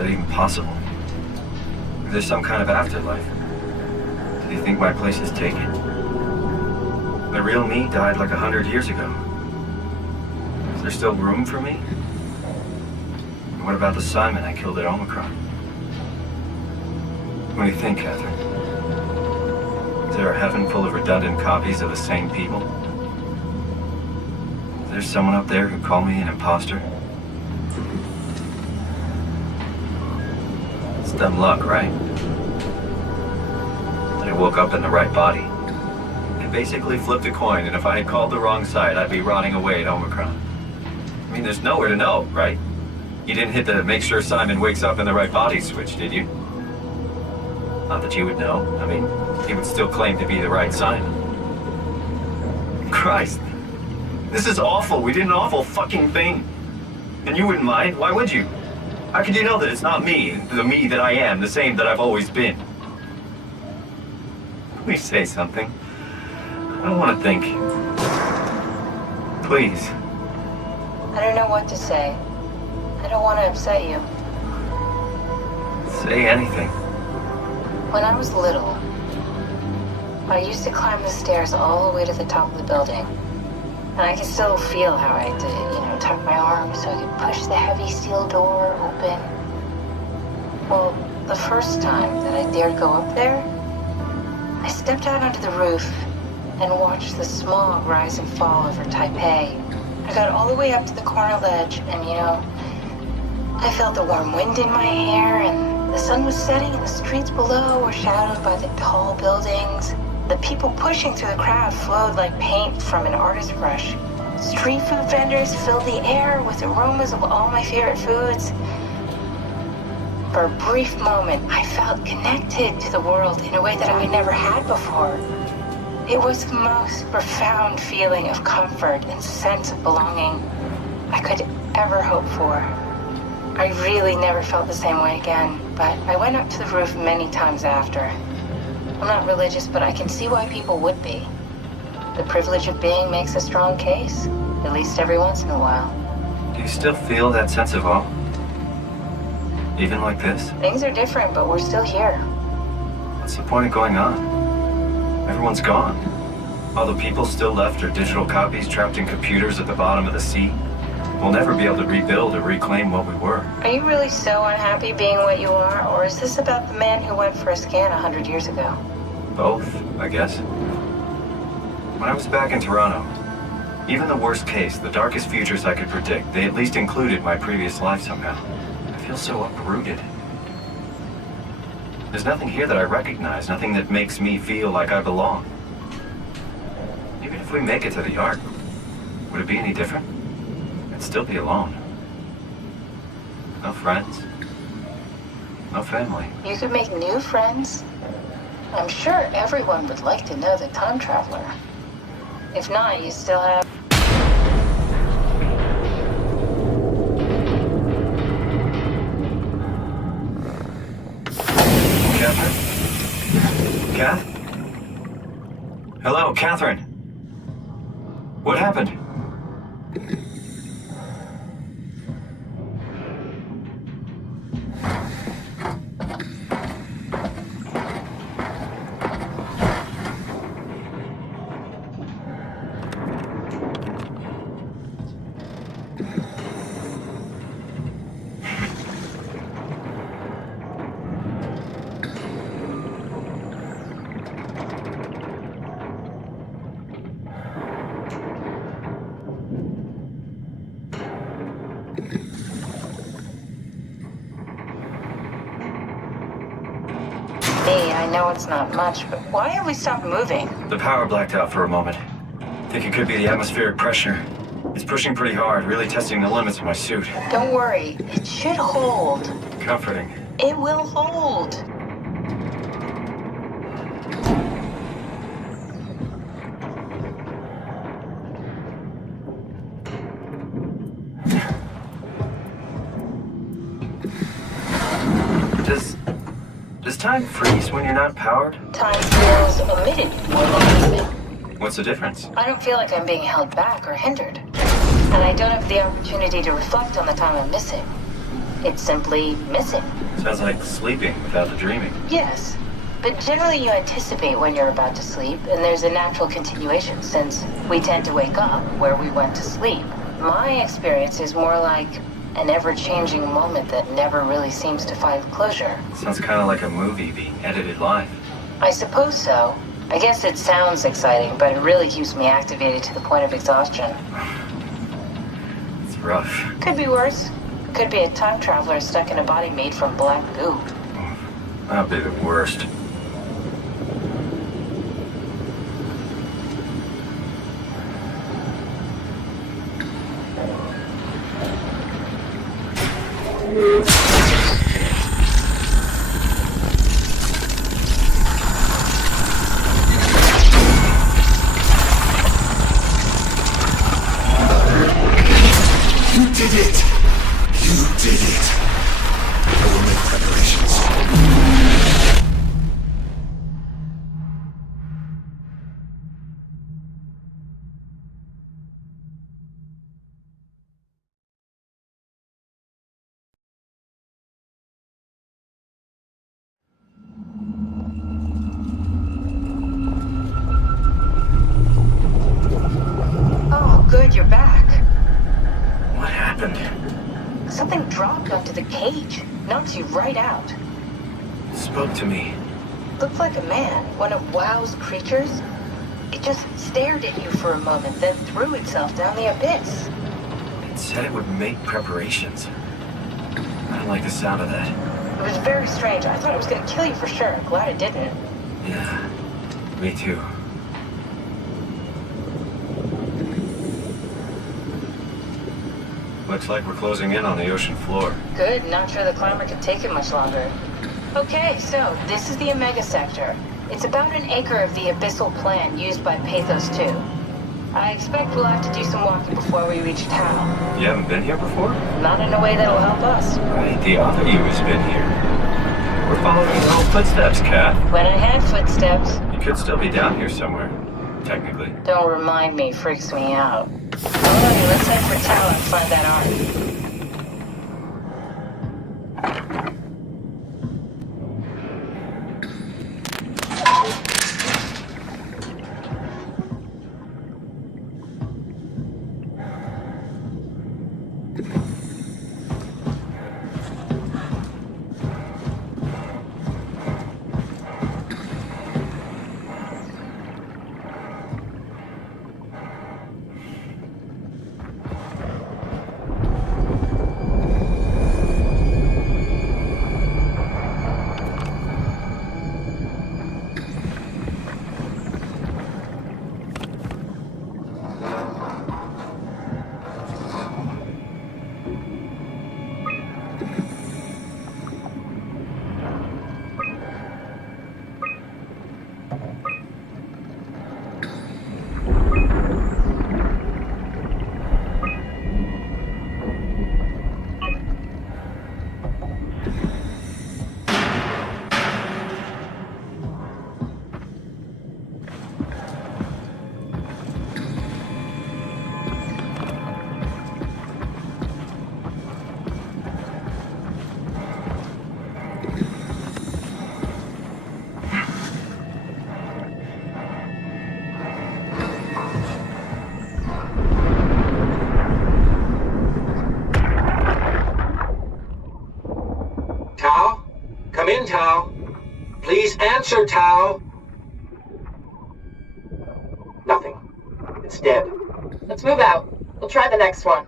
that even possible? Is there some kind of afterlife? Do you think my place is taken? The real me died like 100 years ago. Is there still room for me? And what about the Simon I killed at Omicron? What do you think, Catherine? Is there a heaven full of redundant copies of the same people? Is there someone up there who called me an imposter? It's dumb luck, right? I woke up in the right body. I basically flipped a coin, and if I had called the wrong side, I'd be rotting away at Omicron. I mean, there's nowhere to know, right? You didn't hit the make sure Simon wakes up in the right body switch, did you? Not that you would know. I mean, he would still claim to be the right Simon. Christ. This is awful. We did an awful fucking thing. And you wouldn't mind? Why would you? How could you know that it's not me, the me that I am, the same that I've always been? Please say something. I don't want to think. Please. I don't know what to say. I don't want to upset you. Say anything. When I was little, I used to climb the stairs all the way to the top of the building. And I can still feel how I had to, tuck my arm so I could push the heavy steel door open. Well, the first time that I dared go up there, I stepped out onto the roof and watched the smog rise and fall over Taipei. I got all the way up to the corner ledge and, I felt the warm wind in my hair and the sun was setting and the streets below were shadowed by the tall buildings. The people pushing through the crowd flowed like paint from an artist's brush. Street food vendors filled the air with aromas of all my favorite foods. For a brief moment, I felt connected to the world in a way that I never had before. It was the most profound feeling of comfort and sense of belonging I could ever hope for. I really never felt the same way again, but I went up to the roof many times after. I'm not religious, but I can see why people would be. The privilege of being makes a strong case, at least every once in a while. Do you still feel that sense of awe? Even like this? Things are different, but we're still here. What's the point of going on? Everyone's gone. All the people still left are digital copies trapped in computers at the bottom of the sea. We'll never be able to rebuild or reclaim what we were. Are you really so unhappy being what you are, or is this about the man who went for a scan 100 years ago? Both, I guess. When I was back in Toronto, even the worst case, the darkest futures I could predict, they at least included my previous life somehow. I feel so uprooted. There's nothing here that I recognize, nothing that makes me feel like I belong. Even if we make it to the Ark, would it be any different? I'd still be alone. No friends. No family. You could make new friends. I'm sure everyone would like to know the time traveler. If not, you still have... Catherine? Kath? Hello, Catherine. What happened? I know it's not much, but why have we stopped moving? The power blacked out for a moment. Think it could be the atmospheric pressure. It's pushing pretty hard, really testing the limits of my suit. Don't worry, it should hold. Comforting. It will hold. Does time freeze when you're not powered? Time feels omitted more than anything. What's the difference? I don't feel like I'm being held back or hindered. And I don't have the opportunity to reflect on the time I'm missing. It's simply missing. Sounds like sleeping without the dreaming. Yes. But generally you anticipate when you're about to sleep, and there's a natural continuation since we tend to wake up where we went to sleep. My experience is more like an ever-changing moment that never really seems to find closure. Sounds kind of like a movie being edited live. I suppose so. I guess it sounds exciting, but it really keeps me activated to the point of exhaustion. It's rough. Could be worse. Could be a time traveler stuck in a body made from black goo. That'd be the worst. You did it! You did it! I will make preparations. Oh, good, you're back. What happened? Something dropped onto the cage. Knocked you right out. It spoke to me. Looked like a man, one of WoW's creatures. It just stared at you for a moment, then threw itself down the abyss. It said it would make preparations. I don't like the sound of that. It was very strange. I thought it was going to kill you for sure. Glad it didn't. Yeah, me too. Looks like we're closing in on the ocean floor. Good, not sure the climber could take it much longer. Okay, so this is the Omega Sector. It's about an acre of the abyssal plan used by Pathos 2. I expect we'll have to do some walking before we reach town. You haven't been here before? Not in a way that'll help us. Right, the other you has been here. We're following your old footsteps, Kat. When I had footsteps. You could still be down here somewhere, technically. Don't remind me, freaks me out. Okay, let's head for town and find that ark. Tao. Please answer, Tao. Nothing. It's dead. Let's move out. We'll try the next one.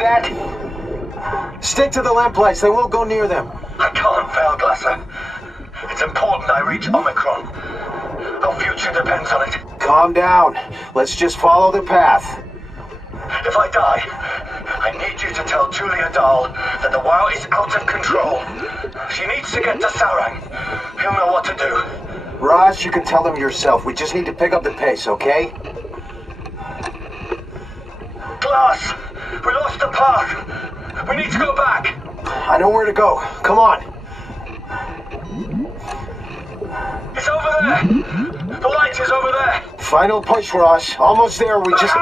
that? Stick to the lamplights. They won't go near them. I can't fail, Glasser. It's important I reach Omicron. Our future depends on it. Calm down. Let's just follow the path. If I die, I need you to tell Julia Dahl that the WoW is out of control. She needs to get to Sarang. He'll know what to do. Raj, you can tell them yourself. We just need to pick up the pace, okay? Glass! We lost the path! We need to go back! I know where to go. Come on. It's over there! The light is over there! Final push, Raj. Almost there. We just...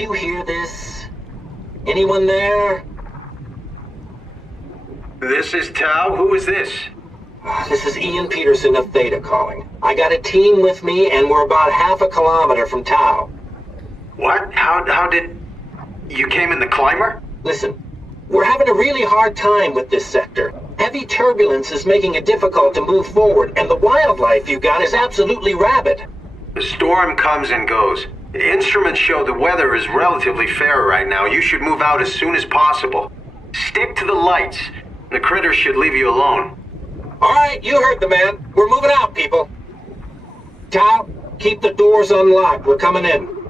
you hear this? Anyone there? This is Tao. Who is this? This is Ian Peterson of Theta calling. I got a team with me, and we're about half a kilometer from Tao. What? How did... You came in the climber? Listen, we're having a really hard time with this sector. Heavy turbulence is making it difficult to move forward, and the wildlife you got is absolutely rabid. The storm comes and goes. The instruments show the weather is relatively fair right now. You should move out as soon as possible. Stick to the lights. The critters should leave you alone. All right, you heard the man. We're moving out, people. Tao, keep the doors unlocked. We're coming in.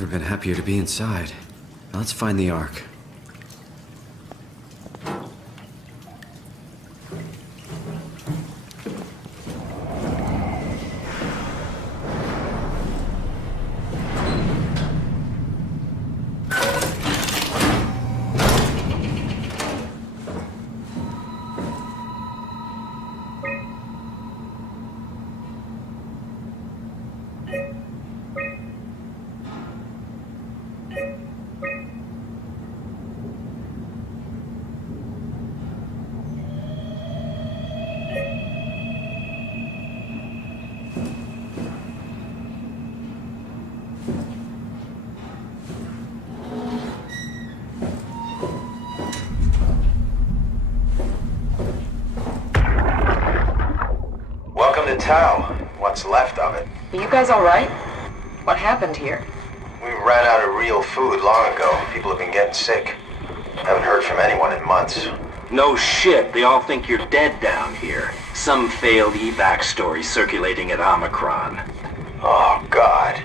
Never been happier to be inside. Now let's find the Ark. Welcome to town. What's left of it. Are you guys alright? What happened here? We ran out of real food long ago. People have been getting sick. Haven't heard from anyone in months. No shit, they all think you're dead down here. Some failed evac story circulating at Omicron. Oh, God.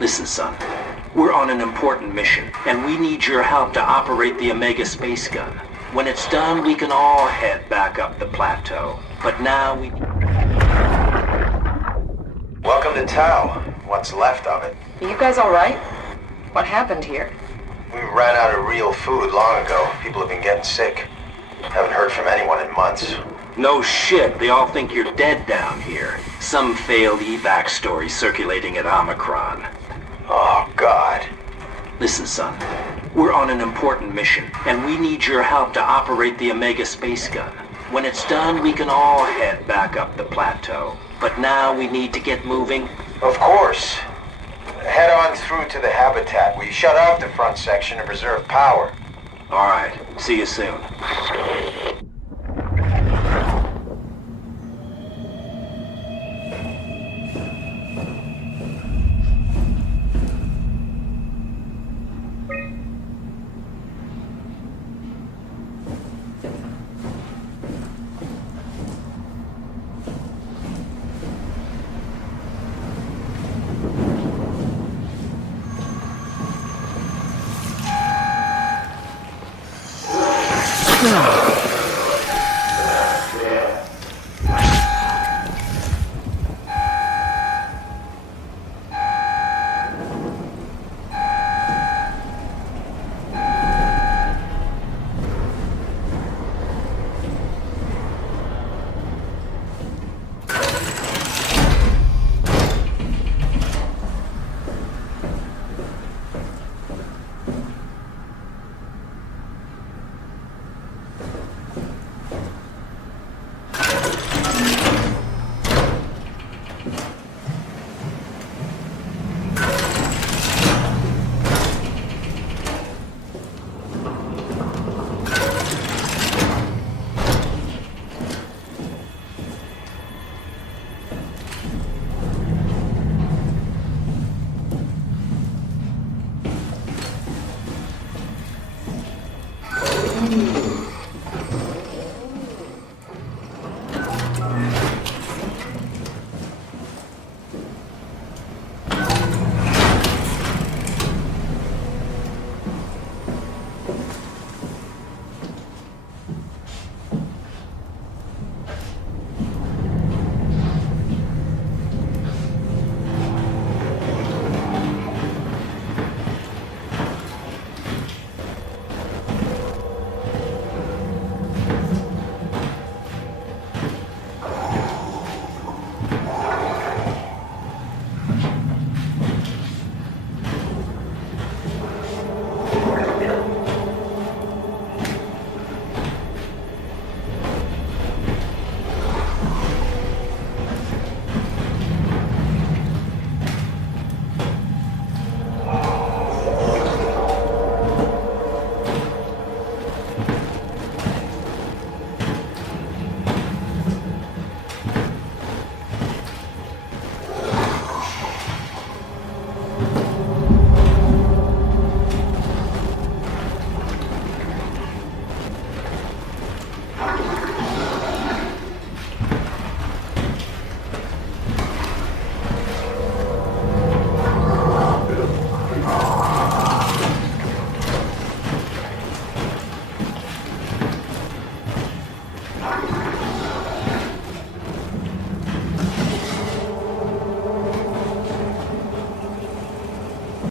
Listen, son. We're on an important mission, and we need your help to operate the Omega space gun. When it's done, we can all head back up the plateau. But now we... Welcome to town. What's left of it. Are you guys alright? What happened here? We ran out of real food long ago. People have been getting sick. Haven't heard from anyone in months. No shit, they all think you're dead down here. Some failed evac story circulating at Omicron. Oh, God. Listen, son. We're on an important mission, and we need your help to operate the Omega space gun. When it's done, we can all head back up the plateau. But now we need to get moving. Of course. Head on through to the habitat. We shut off the front section to preserve power. All right, see you soon.